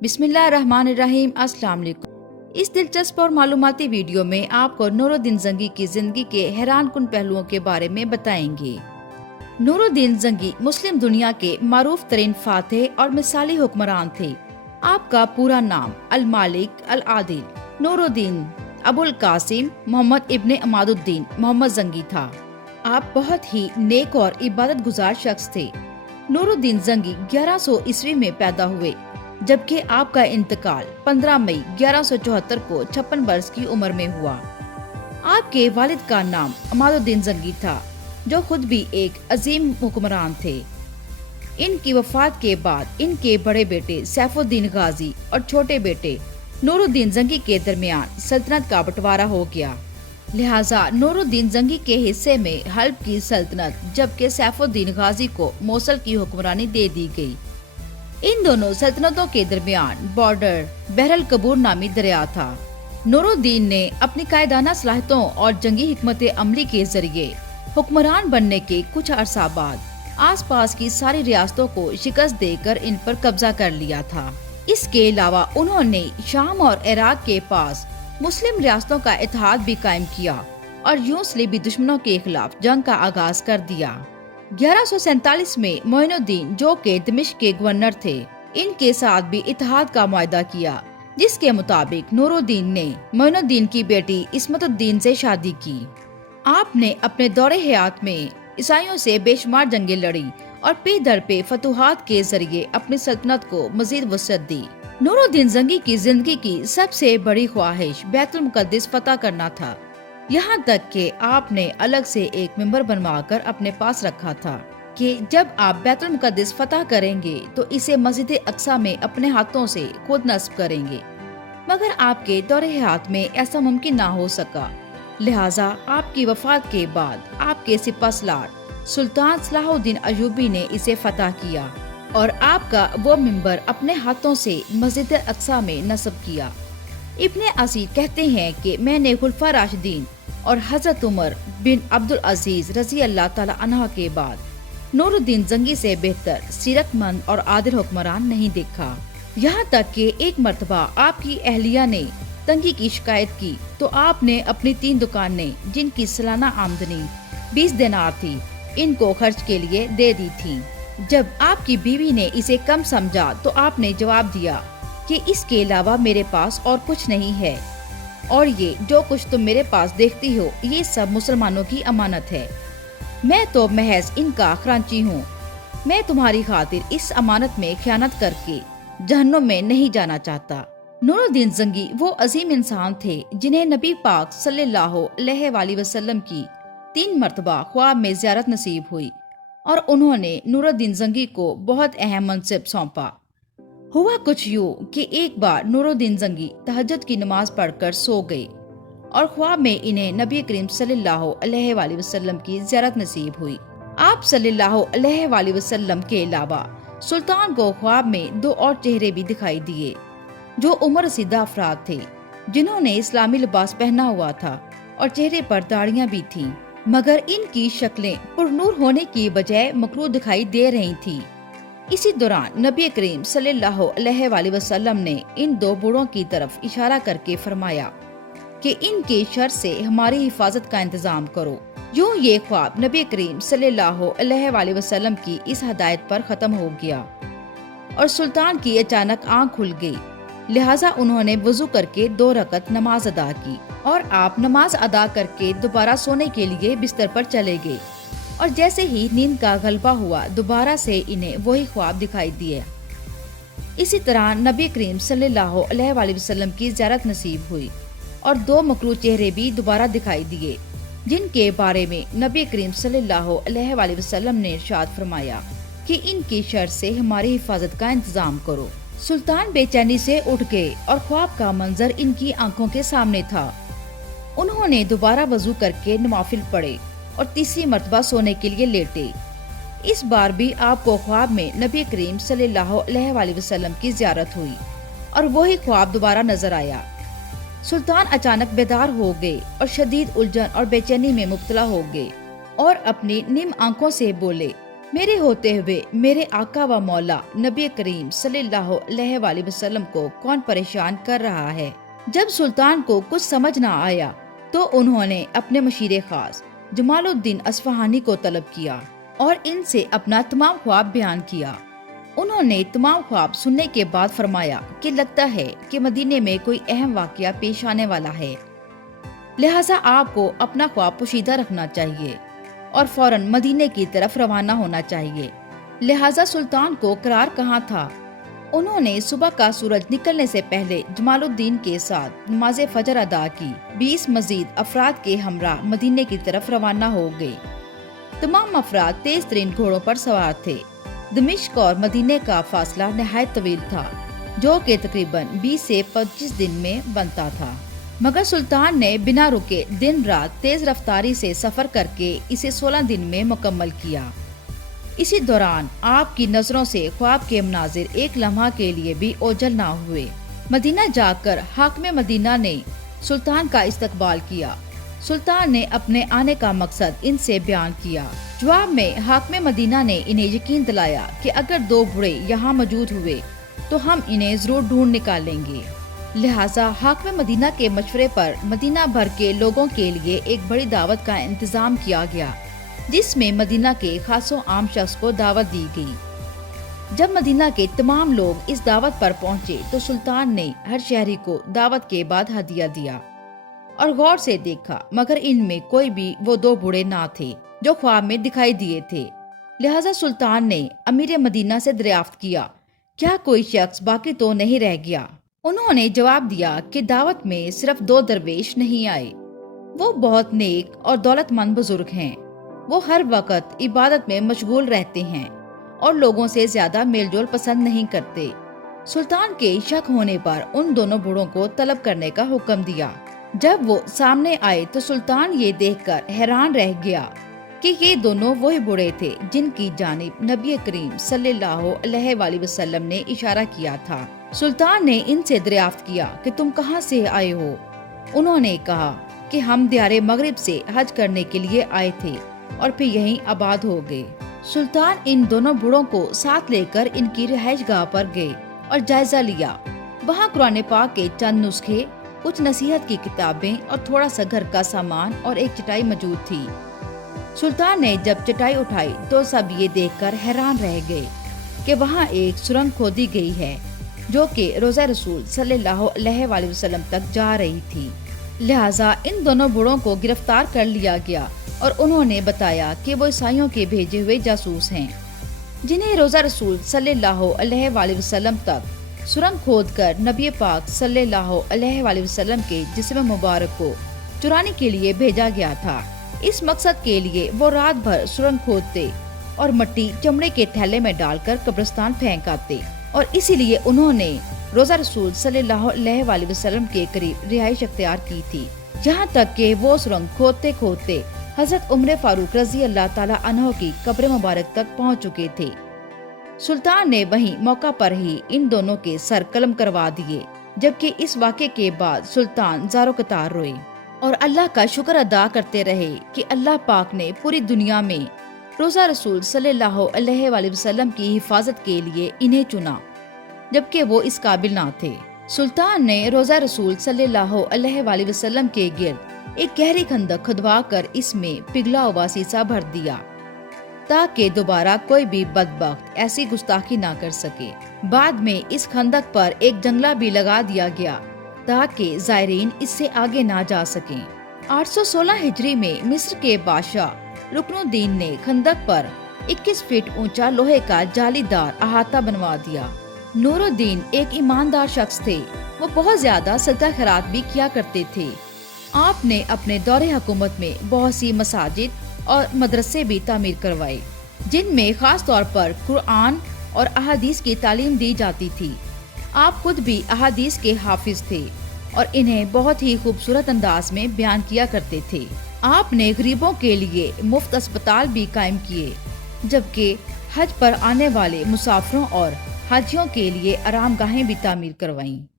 بسم اللہ الرحمن الرحیم۔ السلام علیکم۔ اس دلچسپ اور معلوماتی ویڈیو میں آپ کو نور الدین زنگی کی زندگی کے حیران کن پہلوؤں کے بارے میں بتائیں گے۔ نور الدین زنگی مسلم دنیا کے معروف ترین فاتح اور مثالی حکمران تھے۔ آپ کا پورا نام المالک العادل نور الدین ابو القاسم محمد ابن عماد الدین محمد زنگی تھا۔ آپ بہت ہی نیک اور عبادت گزار شخص تھے۔ نور الدین زنگی 1100 عیسوی میں پیدا ہوئے، جبکہ آپ کا انتقال 15 مئی 1174 کو 56 برس کی عمر میں ہوا۔ آپ کے والد کا نام عماد الدین زنگی تھا، جو خود بھی ایک عظیم حکمران تھے۔ ان کی وفات کے بعد ان کے بڑے بیٹے سیف الدین غازی اور چھوٹے بیٹے نور الدین زنگی کے درمیان سلطنت کا بٹوارہ ہو گیا۔ لہٰذا نور الدین زنگی کے حصے میں حلب کی سلطنت، جبکہ سیف الدین غازی کو موصل کی حکمرانی دے دی گئی۔ ان دونوں سلطنتوں کے درمیان بارڈر بحر الکبور نامی دریا تھا۔ نور الدین نے اپنی قائدانہ صلاحیتوں اور جنگی حکمت عملی کے ذریعے حکمران بننے کے کچھ عرصہ بعد آس پاس کی ساری ریاستوں کو شکست دے کر ان پر قبضہ کر لیا تھا۔ اس کے علاوہ انہوں نے شام اور عراق کے پاس مسلم ریاستوں کا اتحاد بھی قائم کیا اور یوں صلیبی دشمنوں کے خلاف جنگ کا آغاز کر دیا۔ 1147 میں معین الدین، جو کہ دمشق کے گورنر تھے، ان کے ساتھ بھی اتحاد کا معاہدہ کیا، جس کے مطابق نور الدین نے معین الدین کی بیٹی عصمت الدین سے شادی کی۔ آپ نے اپنے دور حیات میں عیسائیوں سے بے شمار جنگیں لڑی اور پی در پہ فتوحات کے ذریعے اپنی سلطنت کو مزید وسعت دی۔ نور الدین زنگی کی زندگی کی سب سے بڑی خواہش بیت المقدس فتح کرنا تھا، یہاں تک کہ آپ نے الگ سے ایک ممبر بنوا کر اپنے پاس رکھا تھا کہ جب آپ بیت المقدس فتح کریں گے تو اسے مسجد اقصی میں اپنے ہاتھوں سے خود نصب کریں گے، مگر آپ کے دور حیات میں ایسا ممکن نہ ہو سکا۔ لہٰذا آپ کی وفات کے بعد آپ کے سپہ سالار سلطان صلاح الدین ایوبی نے اسے فتح کیا اور آپ کا وہ ممبر اپنے ہاتھوں سے مسجد اقصی میں نصب کیا۔ ابن اسیر کہتے ہیں کہ میں نے خلفاء راشدین اور حضرت عمر بن عبدالعزیز رضی اللہ تعالی عنہ کے بعد نور الدین زنگی سے بہتر سیرت مند اور عادل حکمران نہیں دیکھا۔ یہاں تک کہ ایک مرتبہ آپ کی اہلیہ نے تنگی کی شکایت کی تو آپ نے اپنی 3 دکانیں، جن کی سالانہ آمدنی 20 دینار تھی، ان کو خرچ کے لیے دے دی تھی۔ جب آپ کی بیوی نے اسے کم سمجھا تو آپ نے جواب دیا کہ اس کے علاوہ میرے پاس اور کچھ نہیں ہے، اور یہ جو کچھ تم میرے پاس دیکھتی ہو یہ سب مسلمانوں کی امانت ہے۔ میں تو محض ان کا خرانچی ہوں۔ میں تمہاری خاطر اس امانت میں خیانت کر کے جہنم میں نہیں جانا چاہتا۔ نور الدین زنگی وہ عظیم انسان تھے جنہیں نبی پاک صلی اللہ علیہ وآلہ وسلم کی 3 مرتبہ خواب میں زیارت نصیب ہوئی اور انہوں نے نور الدین زنگی کو بہت اہم منصب سونپا۔ ہوا کچھ یوں کہ ایک بار نور الدین زنگی تہجد کی نماز پڑھ کر سو گئے اور خواب میں انہیں نبی کریم صلی اللہ علیہ وآلہ وسلم کی زیارت نصیب ہوئی۔ آپ صلی اللہ علیہ وآلہ وسلم کے علاوہ سلطان کو خواب میں 2 اور چہرے بھی دکھائی دیے، جو عمر رسیدہ افراد تھے، جنہوں نے اسلامی لباس پہنا ہوا تھا اور چہرے پر داڑیاں بھی تھیں، مگر ان کی شکلیں پرنور ہونے کی بجائے مکروہ دکھائی دے رہی تھیں۔ اسی دوران نبی کریم صلی اللہ علیہ وآلہ وسلم نے ان 2 بوڑھوں کی طرف اشارہ کر کے فرمایا کہ ان کے شر سے ہماری حفاظت کا انتظام کرو۔ یوں یہ خواب نبی کریم صلی اللہ علیہ وآلہ وسلم کی اس ہدایت پر ختم ہو گیا اور سلطان کی اچانک آنکھ کھل گئی۔ لہٰذا انہوں نے وضو کر کے 2 رکعت نماز ادا کی اور آپ نماز ادا کر کے دوبارہ سونے کے لیے بستر پر چلے گئے، اور جیسے ہی نیند کا غلبہ ہوا دوبارہ سے انہیں وہی خواب دکھائی دیا۔ اسی طرح نبی کریم صلی اللہ علیہ وآلہ وسلم کی زیارت نصیب ہوئی اور 2 مکروہ چہرے بھی دوبارہ دکھائی دیے، جن کے بارے میں نبی کریم صلی اللہ علیہ وآلہ وسلم نے ارشاد فرمایا کہ ان کی شر سے ہماری حفاظت کا انتظام کرو۔ سلطان بے چینی سے اٹھ گئے اور خواب کا منظر ان کی آنکھوں کے سامنے تھا۔ انہوں نے دوبارہ وضو کر کے نوافل پڑھے اور تیسری مرتبہ سونے کے لیے لیٹے۔ اس بار بھی آپ کو خواب میں نبی کریم صلی اللہ علیہ وآلہ وسلم کی زیارت ہوئی اور وہی خواب دوبارہ نظر آیا۔ سلطان اچانک بیدار ہو گئے اور شدید الجھن اور بے چینی میں مبتلا ہو گئے اور اپنی نم آنکھوں سے بولے میرے ہوتے ہوئے میرے آقا و مولا نبی کریم صلی اللہ علیہ وآلہ وسلم کو کون پریشان کر رہا ہے؟ جب سلطان کو کچھ سمجھ نہ آیا تو انہوں نے اپنے مشیر خاص جمال الدین اصفہانی کو طلب کیا اور ان سے اپنا تمام خواب بیان کیا۔ انہوں نے تمام خواب سننے کے بعد فرمایا کہ لگتا ہے کہ مدینے میں کوئی اہم واقعہ پیش آنے والا ہے، لہٰذا آپ کو اپنا خواب پوشیدہ رکھنا چاہیے اور فوراً مدینے کی طرف روانہ ہونا چاہیے۔ لہٰذا سلطان کو قرار کہاں تھا؟ انہوں نے صبح کا سورج نکلنے سے پہلے جمال الدین کے ساتھ نماز فجر ادا کی۔ 20 مزید افراد کے ہمراہ مدینے کی طرف روانہ ہو گئے۔ تمام افراد تیز ترین گھوڑوں پر سوار تھے۔ دمشق اور مدینے کا فاصلہ نہایت طویل تھا، جو کہ تقریباً 20 سے 25 دن میں بنتا تھا، مگر سلطان نے بنا رکے دن رات تیز رفتاری سے سفر کر کے اسے 16 دن میں مکمل کیا۔ اسی دوران آپ کی نظروں سے خواب کے مناظر ایک لمحہ کے لیے بھی اوجھل نہ ہوئے۔ مدینہ جا کر حاکم مدینہ نے سلطان کا استقبال کیا۔ سلطان نے اپنے آنے کا مقصد ان سے بیان کیا۔ جواب میں حاکم مدینہ نے انہیں یقین دلایا کہ اگر 2 بوڑھے یہاں موجود ہوئے تو ہم انہیں ضرور ڈھونڈ نکالیں گے۔ لہٰذا حاکم مدینہ کے مشورے پر مدینہ بھر کے لوگوں کے لیے ایک بڑی دعوت کا انتظام کیا گیا، جس میں مدینہ کے خاص و عام شخص کو دعوت دی گئی۔ جب مدینہ کے تمام لوگ اس دعوت پر پہنچے تو سلطان نے ہر شہری کو دعوت کے بعد ہدیہ دیا اور غور سے دیکھا، مگر ان میں کوئی بھی وہ 2 بوڑھے نہ تھے جو خواب میں دکھائی دیے تھے۔ لہٰذا سلطان نے امیر مدینہ سے دریافت کیا، کیا کوئی شخص باقی تو نہیں رہ گیا؟ انہوں نے جواب دیا کہ دعوت میں صرف 2 درویش نہیں آئے، وہ بہت نیک اور دولت مند بزرگ ہیں، وہ ہر وقت عبادت میں مشغول رہتے ہیں اور لوگوں سے زیادہ میل جول پسند نہیں کرتے۔ سلطان کے شک ہونے پر ان دونوں بوڑھوں کو طلب کرنے کا حکم دیا۔ جب وہ سامنے آئے تو سلطان یہ دیکھ کر حیران رہ گیا کہ یہ دونوں وہی بوڑھے تھے جن کی جانب نبی کریم صلی اللہ علیہ وآلہ وسلم نے اشارہ کیا تھا۔ سلطان نے ان سے دریافت کیا کہ تم کہاں سے آئے ہو؟ انہوں نے کہا کہ ہم دیار مغرب سے حج کرنے کے لیے آئے تھے اور پھر یہیں آباد ہو گئے۔ سلطان ان دونوں بوڑھوں کو ساتھ لے کر ان کی رہائش گاہ پر گئے اور جائزہ لیا۔ وہاں قرآن پاک کے چند نسخے، کچھ نصیحت کی کتابیں اور تھوڑا سا گھر کا سامان اور ایک چٹائی موجود تھی۔ سلطان نے جب چٹائی اٹھائی تو سب یہ دیکھ کر حیران رہ گئے کہ وہاں ایک سرنگ کھودی گئی ہے جو کہ روضہ رسول صلی اللہ علیہ وآلہ وسلم تک جا رہی تھی۔ لہٰذا ان دونوں بوڑھوں کو گرفتار کر لیا گیا اور انہوں نے بتایا کہ وہ عیسائیوں کے بھیجے ہوئے جاسوس ہیں، جنہیں روضہ رسول صلی اللہ علیہ وآلہ وسلم تک سرنگ کھود کر نبی پاک صلی اللہ علیہ وآلہ وسلم کے جسم مبارک کو چرانے کے لیے بھیجا گیا تھا۔ اس مقصد کے لیے وہ رات بھر سرنگ کھودتے اور مٹی چمڑے کے تھیلے میں ڈال کر قبرستان پھینک آتے، اور اسی لیے انہوں نے روضہ رسول صلی اللہ علیہ وآلہ وسلم کے قریب رہائش اختیار کی تھی، جہاں تک کہ وہ سرنگ کھودتے کھودتے حضرت عمر فاروق رضی اللہ تعالی عنہ کی قبر مبارک تک پہنچ چکے تھے۔ سلطان نے وہیں موقع پر ہی ان دونوں کے سر قلم کروا دیے، جبکہ اس واقعے کے بعد سلطان زارو قطار روئے اور اللہ کا شکر ادا کرتے رہے کہ اللہ پاک نے پوری دنیا میں روضہ رسول صلی اللہ علیہ وآلہ وسلم کی حفاظت کے لیے انہیں چنا، جبکہ وہ اس قابل نہ تھے۔ سلطان نے روضہ رسول صلی اللہ علیہ وآلہ وسلم کے گرد ایک گہری خندق کھدوا کر اس میں پگھلا ہوا سیسا بھر دیا تاکہ دوبارہ کوئی بھی بدبخت ایسی گستاخی نہ کر سکے۔ بعد میں اس خندق پر ایک جنگلہ بھی لگا دیا گیا تاکہ زائرین اس سے آگے نہ جا سکیں۔ 816 ہجری میں مصر کے بادشاہ رکن الدین نے خندق پر 21 فٹ اونچا لوہے کا جالی دار احاطہ بنوا دیا۔ نور الدین ایک ایماندار شخص تھے، وہ بہت زیادہ صدقہ خیرات بھی کیا کرتے تھے۔ آپ نے اپنے دور حکومت میں بہت سی مساجد اور مدرسے بھی تعمیر کروائے، جن میں خاص طور پر قرآن اور احادیث کی تعلیم دی جاتی تھی۔ آپ خود بھی احادیث کے حافظ تھے اور انہیں بہت ہی خوبصورت انداز میں بیان کیا کرتے تھے۔ آپ نے غریبوں کے لیے مفت اسپتال بھی قائم کیے، جبکہ حج پر آنے والے مسافروں اور حاجیوں کے لیے آرام گاہیں بھی تعمیر کروائیں۔